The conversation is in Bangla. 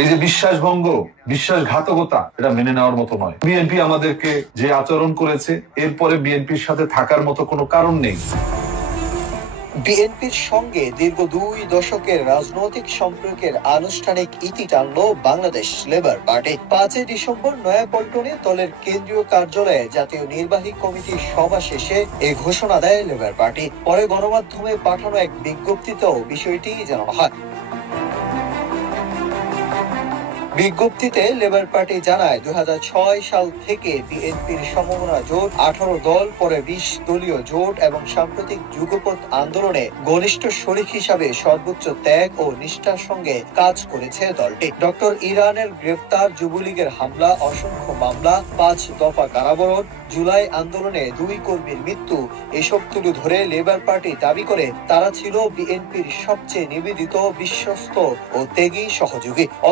এই যে বিশ্বাসভঙ্গ, বিশ্বাসঘাতকতা, এটা মেনে নেওয়ার মতো নয়। বিএনপি আমাদেরকে যে আচরণ করেছে, এরপরে বিএনপির সাথে থাকার মতো কোনো কারণ নেই। বিএনপির সঙ্গে দীর্ঘ 2 দশকের রাজনৈতিক সম্পর্কের আনুষ্ঠানিক ইতি টানল বাংলাদেশ লেবার পার্টি। 5 ডিসেম্বর নয়াপল্টনে দলের কেন্দ্রীয় কার্যালয়ে জাতীয় নির্বাহী কমিটির সভা শেষে এ ঘোষণা দেয় লেবার পার্টি। পরে গণমাধ্যমে পাঠানো এক বিজ্ঞপ্তিতেও বিষয়টি জানানো হয়। বিজ্ঞপ্তিতে লেবার পার্টি জানায় 2006 সাল থেকে বিএনপির সমমনা জোট 18 দল, পরে 20 দলীয় জোট এবং সাম্প্রতিক যুগপৎ আন্দোলনে ঘনিষ্ঠ শরিক হিসাবে সর্বোচ্চ ত্যাগ ও নিষ্ঠার সঙ্গে কাজ করেছে দলটি। ডক্টর ইরানের গ্রেফতার, যুবলীগের হামলা, অসংখ্য মামলা, 5 দফা কারাবরণ, জুলাই আন্দোলনে 2 কর্মীর মৃত্যু, এসব তুলে ধরে লেবার পার্টি দাবি করে তারা ছিল বিএনপির সবচেয়ে নিবেদিত, বিশ্বস্ত ও ত্যাগী সহযোগী।